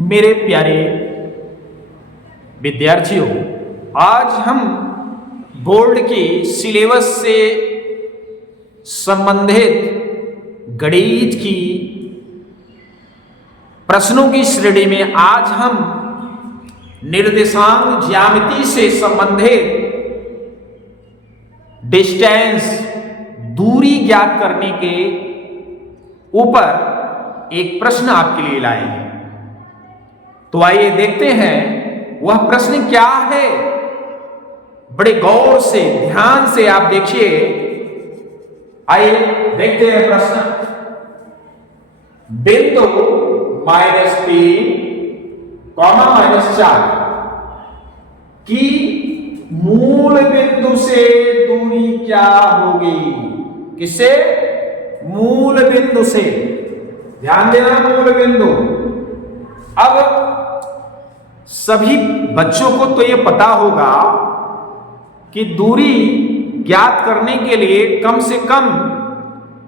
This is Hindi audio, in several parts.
मेरे प्यारे विद्यार्थियों, आज हम बोर्ड के सिलेबस से संबंधित गणित की प्रश्नों की श्रेणी में आज हम निर्देशांक ज्यामिति से संबंधित डिस्टेंस दूरी ज्ञात करने के ऊपर एक प्रश्न आपके लिए लाए हैं। तो आइए देखते हैं वह प्रश्न क्या है। बड़े गौर से ध्यान से आप देखिए। आइए देखते हैं प्रश्न। बिंदु -3, -4 की मूल बिंदु से दूरी क्या होगी? किससे? मूल बिंदु से। ध्यान देना, मूल बिंदु। अब सभी बच्चों को तो यह पता होगा कि दूरी ज्ञात करने के लिए कम से कम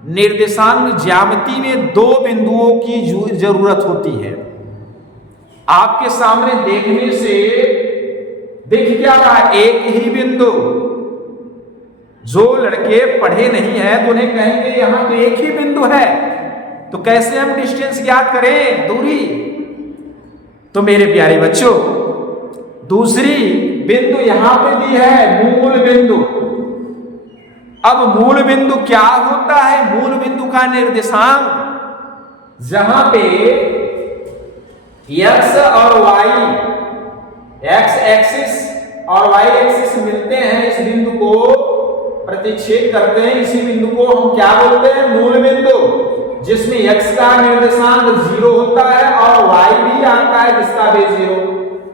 निर्देशांक ज्यामिति में 2 बिंदुओं की जरूरत होती है। आपके सामने देखने से दिख क्या रहा है? एक ही बिंदु। जो लड़के पढ़े नहीं है तो उन्हें कहेंगे यहां तो एक ही बिंदु है, तो कैसे हम डिस्टेंस ज्ञात करें, दूरी? तो मेरे प्यारे बच्चों, दूसरी बिंदु यहां पे दी है, मूल बिंदु। अब मूल बिंदु क्या होता है? मूल बिंदु का निर्देशांक जहां पे x और y, x एक्सिस और y एक्सिस मिलते हैं, इस बिंदु को प्रतिच्छेद करते हैं, इसी बिंदु को हम क्या बोलते हैं? मूल बिंदु। जिसमें x का निर्देशांक 0 होता है और y भी आता है जिसका भी 0,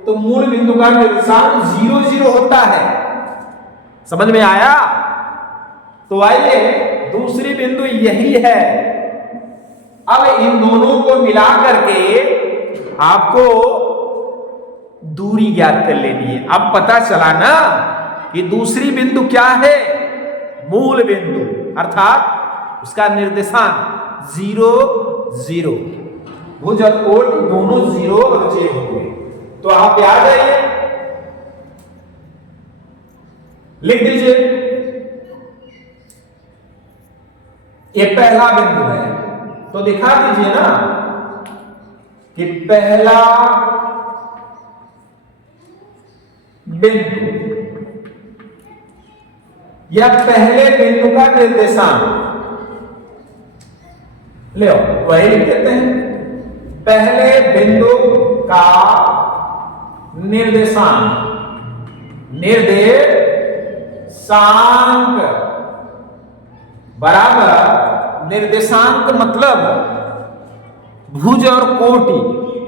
तो मूल बिंदु का निर्देशांक 0, 0 होता है। समझ में आया? तो आइए, दूसरी बिंदु यही है। अब इन दोनों को मिला करके आपको दूरी ज्ञात कर लेनी है। अब पता चला ना कि दूसरी बिंदु क्या है? मूल बिंदु, अर्थात उसका निर्देशांक 0, 0। भुज और कोण दोनों 0 बचे होंगे। तो आप याद आइए, लिख दीजिए। ये पहला बिंदु है, तो दिखा दीजिए ना कि पहला बिंदु या पहले बिंदु का निर्देशांक ले वही लिख देते हैं। पहले बिंदु का निर्देशांक बराबर निर्देशांक मतलब भुज और कोटि,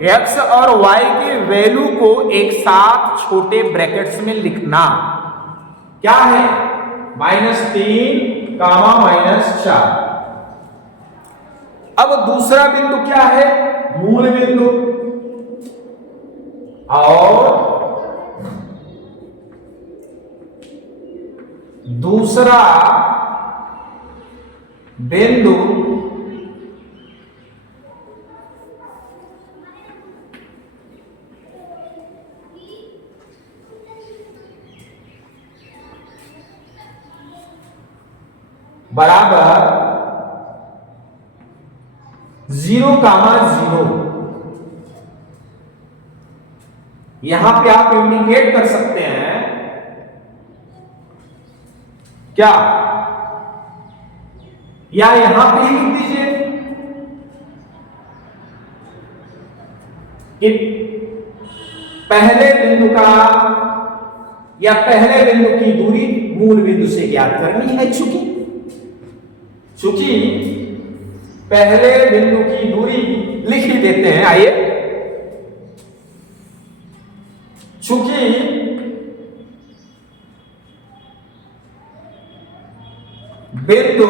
x और y के वैल्यू को एक साथ छोटे ब्रैकेट्स में लिखना। क्या है? -3, -4। अब दूसरा बिंदु क्या है? मूल बिंदु। और दूसरा बिंदु बराबर 0, 0। यहां पे आप इंडिकेट कर सकते हैं क्या? या यहां पे ही लिख दीजिए कि पहले बिंदु का या पहले बिंदु की दूरी मूल बिंदु से ज्ञात करनी है। चूंकि पहले बिंदु की दूरी लिख ही देते हैं। आइए, चूंकि बिंदु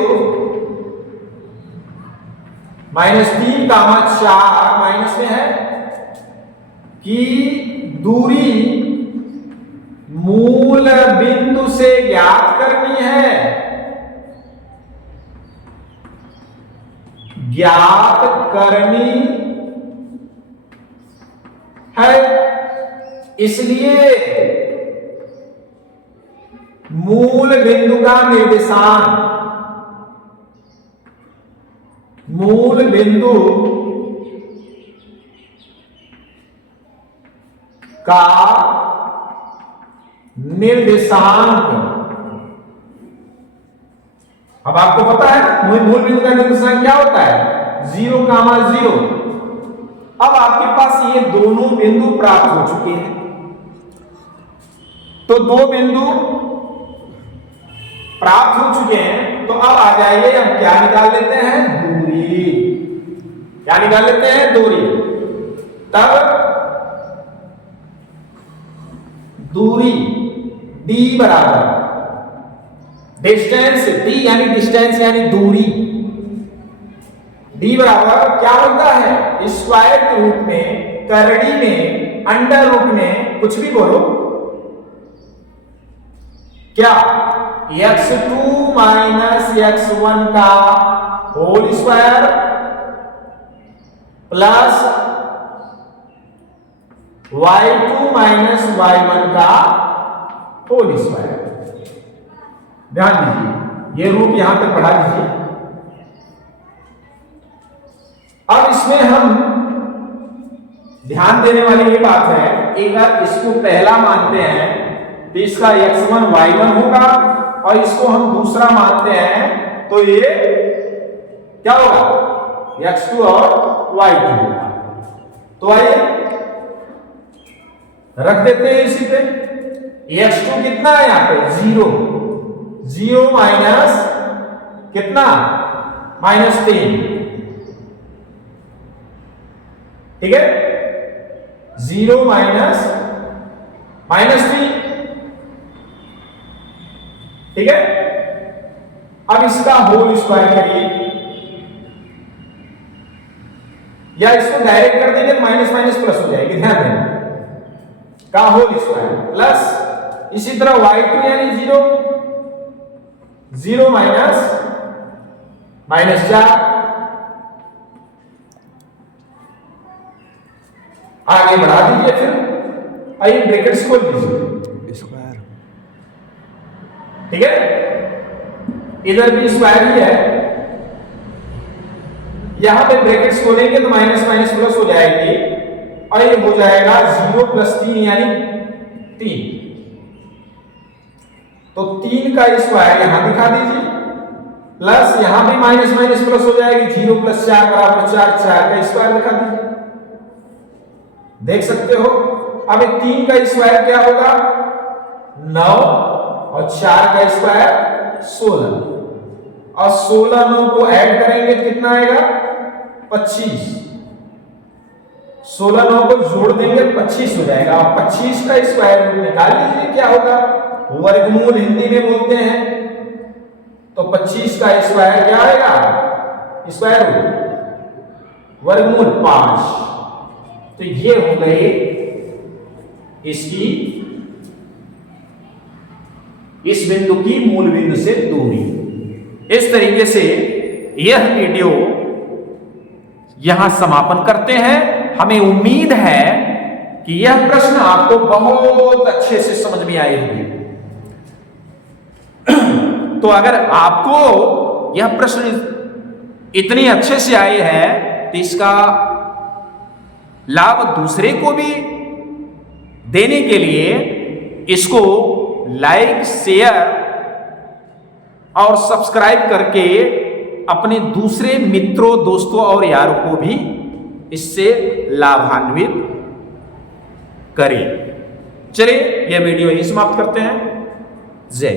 -3, 4 माइनस में है कि दूरी मूल बिंदु से ज्ञात करनी है। ज्ञात करनी इसलिए मूल बिंदु का निर्देशांक, मूल बिंदु का निर्देशांक, अब आपको पता है मूल बिंदु का निर्देशांक क्या होता है, 0,0। अब आपके पास ये दोनों बिंदु प्राप्त हो चुके हैं, तो दो बिंदु प्राप्त हो चुके हैं, तो अब आ जाइए, हम क्या निकाल लेते हैं, दूरी। क्या निकाल लेते हैं, दूरी। तब दूरी d बराबर डिस्टेंस, d यानी डिस्टेंस यानी दूरी, d बराबर क्या होता है, स्क्वायर रूट में, करड़ी में, अंडर रूट में, कुछ भी बोलो, क्या, x2 माइनस x1 का whole square plus y2 minus y1 का होल स्क्वायर। ध्यान दीजिए, ये रूप यहां तक बढ़ा दीजिए। अब इसमें हम ध्यान देने वाली ये बात है, अगर इसको पहला मानते हैं तो इसका x1 y1 होगा, और इसको हम दूसरा मानते हैं तो ये क्या होगा, x2 और y2 होगा। तो आइए रख देते हैं इसी पे, x2 कितना है यहां पे, 0 माइनस कितना, -3, ठीक है, 0 माइनस -3, ठीक है। अब इसका होल स्क्वायर करिए, या इसको डायरेक्ट कर देंगे, माइनस माइनस प्लस हो जाएगी, ध्यान देना, का होल स्क्वायर प्लस, इसी तरह y2 यानी 0 माइनस -4, आगे बढ़ा दीजिए, फिर आइए ब्रैकेट्स खोल दीजिए, स्क्वायर, ठीक है, इधर भी स्क्वायर ही है, यहां पे ब्रैकेट्स खोलेंगे तो माइनस माइनस प्लस हो जाएगी, और ये हो जाएगा 0 + 3 यानी 3, तो 3 का स्क्वायर यहां दिखा दीजिए, प्लस यहां भी माइनस माइनस प्लस हो जाएगी, 0 + 4 = 4, 4 का स्क्वायर दिखा दीजिए, देख सकते हो। अब 3 का स्क्वायर क्या होगा, 9, और 4 का स्क्वायर 16, और 16 9 को ऐड करेंगे तो कितना आएगा, 25, 16 9 को जोड़ देंगे 25 हो जाएगा, और 25 का स्क्वायर रूट निकाल लीजिए, क्या होगा, वर्गमूल हिंदी में बोलते हैं, तो 25 का स्क्वायर क्या आएगा, स्क्वायर रूट वर्गमूल 5, तो ये हो गई इसकी, इस बिंदु की मूल बिंदु से दूरी। इस तरीके से यह वीडियो यहां समापन करते हैं। हमें उम्मीद है कि यह प्रश्न आपको बहुत अच्छे से समझ में आए होंगे। तो अगर आपको यह प्रश्न इतने अच्छे से आए हैं तो इसका लाभ दूसरे को भी देने के लिए इसको लाइक, शेयर और सब्सक्राइब करके अपने दूसरे मित्रों, दोस्तों और यारों को भी इससे लाभान्वित करें। चलिए यह वीडियो यहीं समाप्त करते हैं। जय।